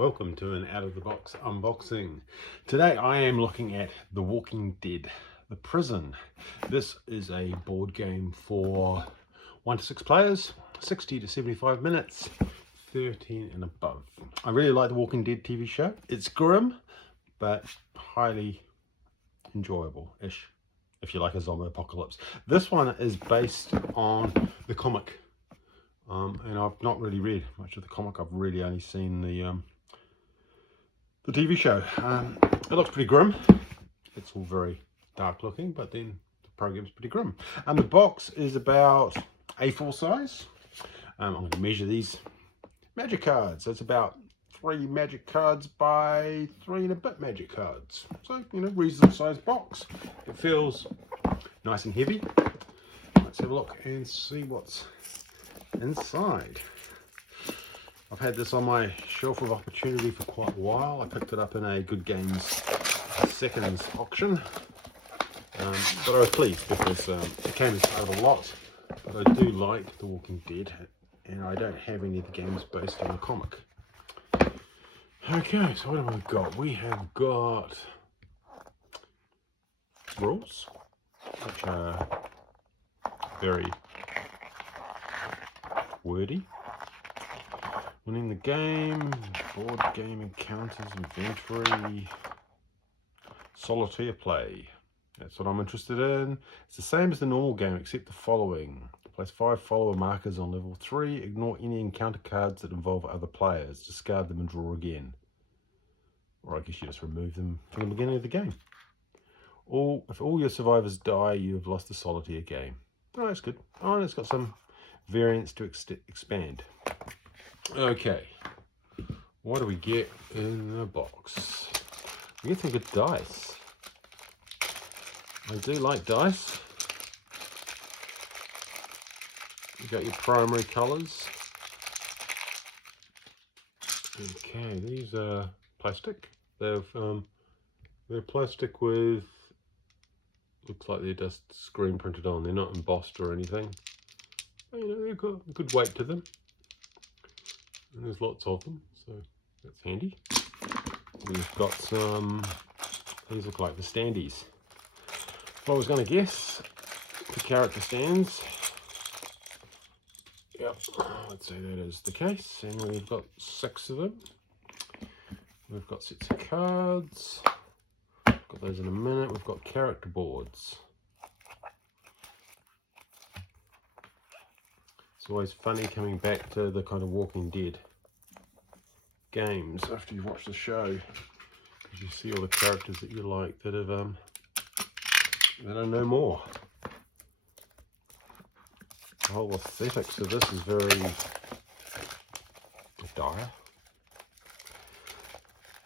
Welcome to an out of the box unboxing. Today I am looking at The Walking Dead, The Prison. This is a board game for 1 to 6 players, 60 to 75 minutes, 13 and above. I really like The Walking Dead TV show. It's grim, but highly enjoyable-ish, if you like a zombie apocalypse. This one is based on the comic. And I've not really read much of the comic. I've really only seen the TV show. It looks pretty grim. It's all very dark looking, but then the program's pretty grim. And the box is about A4 size. I'm going to measure these magic cards. It's about 3 magic cards by 3 and a bit magic cards. So, you know, reasonable sized box. It feels nice and heavy. Let's have a look and see what's inside. I've had this on my shelf of opportunity for quite a while. I picked it up in a Good Games seconds auction, but I was pleased because it came as part of a lot. But I do like The Walking Dead, and I don't have any of the games based on a comic. Okay, so what have we got? We have got rules, which are very wordy. Winning the game, board game encounters, inventory, solitaire play. That's what I'm interested in. It's the same as the normal game except the following. Place 5 follower markers on level 3. Ignore any encounter cards that involve other players. Discard them and draw again. Or I guess you just remove them from the beginning of the game. If all your survivors die, you have lost the solitaire game. Oh, that's good. Oh, and it's got some variants to expand. Okay, what do we get in the box? We get some good dice. I do like dice. You got your primary colours. Okay, these are plastic. They're plastic with, looks like they're just screen printed on. They're not embossed or anything. You know, they've got a good weight to them. And there's lots of them, so that's handy. We've got some, these look like the standees. If I was going to guess, the character stands. Yep, I'd say that is the case. And we've got 6 of them. We've got sets of cards. Got those in a minute. We've got character boards. It's always funny coming back to the kind of Walking Dead games after you've watched the show, because you see all the characters that you like that have that are no more. The whole aesthetics of this is very dire.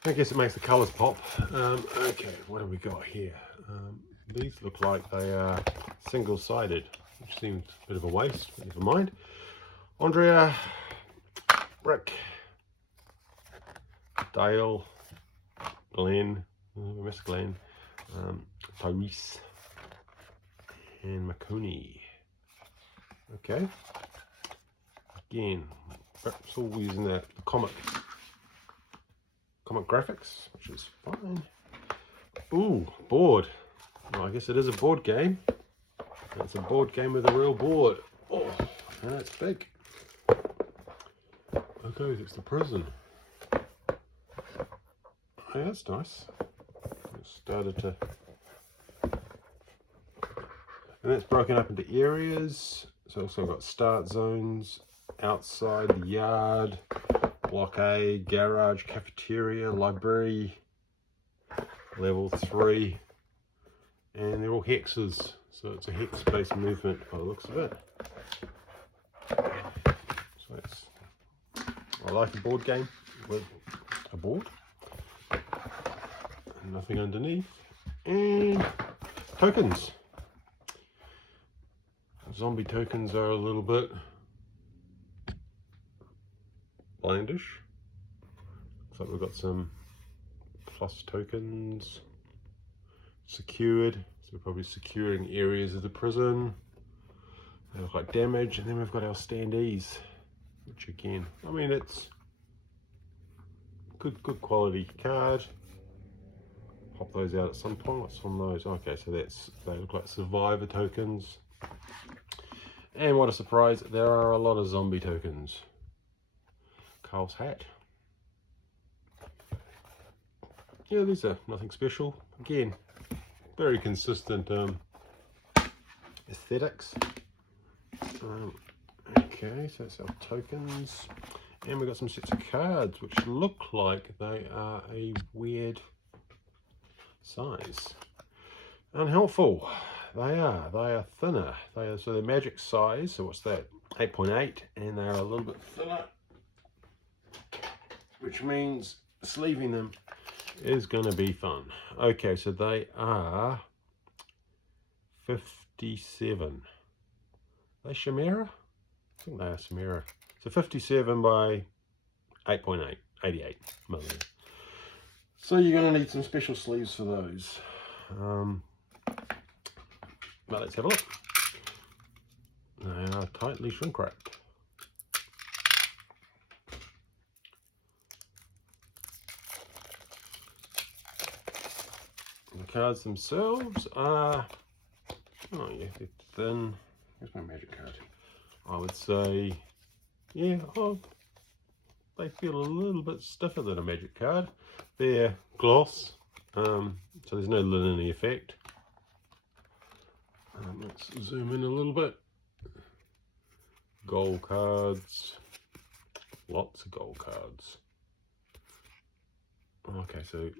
I guess it makes the colours pop. Okay, what have we got here? These look like they are single-sided, which seems a bit of a waste, but never mind. Andrea, Rick, Dale, Glenn, Miss Glenn, Tyrese, and McConey. Okay. Again, perhaps all using the comic graphics, which is fine. Ooh, board. Well, I guess it is a board game. It's a board game with a real board. Oh, that's big. Okay, it's The Prison. Oh, yeah, that's nice. It started to, and it's broken up into areas. So also got start zones, outside, the yard, block A, garage, cafeteria, library, level 3, and they're all hexes. So it's a hex-based movement by the looks of it. So it's, I like a board game with a board. Nothing underneath. And tokens. Zombie tokens are a little bit blandish. Looks like we've got some plus tokens. Secured. So we're probably securing areas of the prison. They look like damage. And then we've got our standees, which again, I mean, it's good quality card. Pop those out at some point. What's on those? Okay, so they look like survivor tokens. And what a surprise, there are a lot of zombie tokens. Carl's hat. Yeah, these are nothing special. Again, very consistent aesthetics. Okay, so that's our tokens. And we've got some sets of cards which look like they are a weird size. Unhelpful. They are thinner. So they're magic size. So what's that? 8.8, and they are a little bit thinner, which means sleeving them is going to be fun. Okay, so they are 57. Are they Chimera? I think they are Chimera. So 57 by 8.8, 88 millimeter. So you're going to need some special sleeves for those. But let's have a look. They are tightly shrink wrapped. The cards themselves are, oh yeah, they're thin. Here's my magic card. I would say, yeah, they feel a little bit stiffer than a magic card. They're gloss, so there's no linen effect. Let's zoom in a little bit. Gold cards, lots of gold cards. Okay, so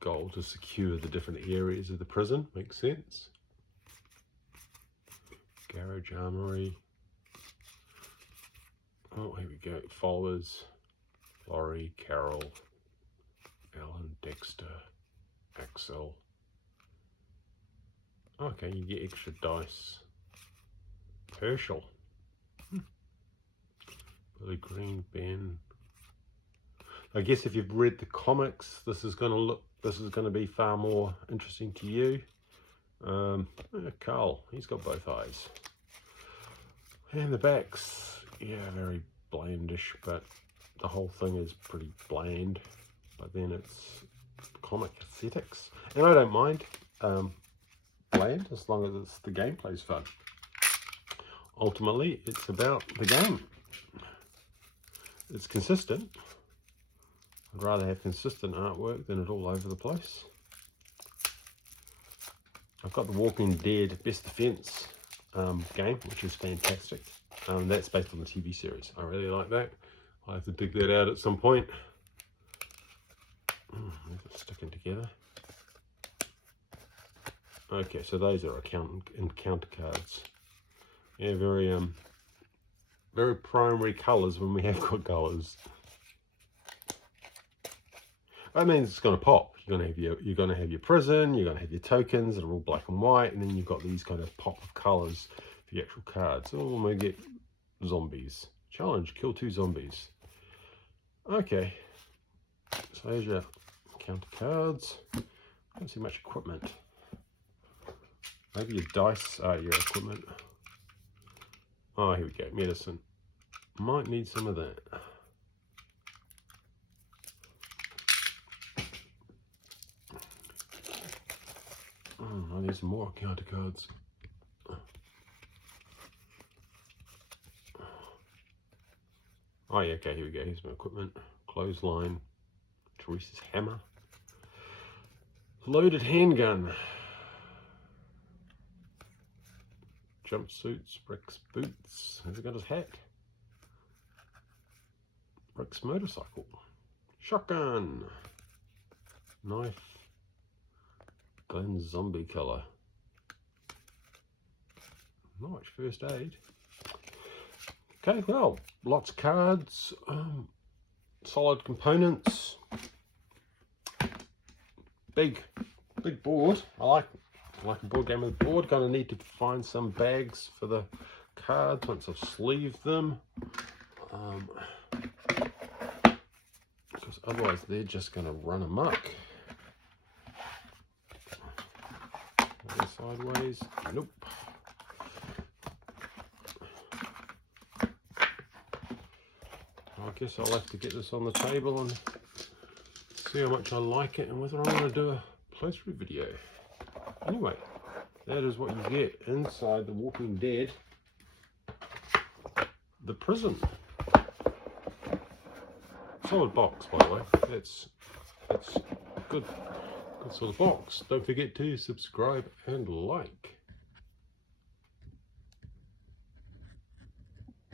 gold to secure the different areas of the prison, makes sense. Garage Armory. Oh, here we go. Followers, Laurie, Carol, Alan, Dexter, Axel. Okay, you get extra dice. Herschel. Billy Green, Ben. I guess if you've read the comics, this is going to be far more interesting to you. Carl, he's got both eyes. And the backs, yeah, very blandish, but the whole thing is pretty bland. But then it's comic aesthetics, and I don't mind bland as long as the gameplay's fun. Ultimately, it's about the game. It's consistent. I'd rather have consistent artwork than it all over the place. I've got the Walking Dead Best Defense game, which is fantastic. That's based on the TV series. I really like that. I'll have to dig that out at some point. It's sticking together. Okay, so those are encounter cards. Yeah, very primary colours when we have got colours. That means it's going to pop. You're going to have your prison. You're going to have your tokens that are all black and white, and then you've got these kind of pop of colours for the actual cards. Oh, we get zombies. Challenge: kill 2 zombies. Okay, so there's your counter cards. Don't see much equipment. Maybe your dice are your equipment. Oh, here we go. Medicine. Might need some of that. Oh, there's more counter cards. Oh yeah, okay, here we go. Here's my equipment. Clothesline. Teresa's hammer. Loaded handgun. Jumpsuits. Rick's boots. Has he got his hat? Rick's motorcycle. Shotgun. Knife. Glenn's zombie killer. Not much first aid. Okay, well, lots of cards, solid components, big board. I like a board game with a board. Gonna need to find some bags for the cards once I've sleeved them, because otherwise they're just gonna run amok. Sideways, nope. I guess I'll have to get this on the table and see how much I like it and whether I want to do a playthrough video. Anyway, that is what you get inside The Walking Dead, The Prison. Solid box, by the way. That's good sort of box. Don't forget to subscribe and like.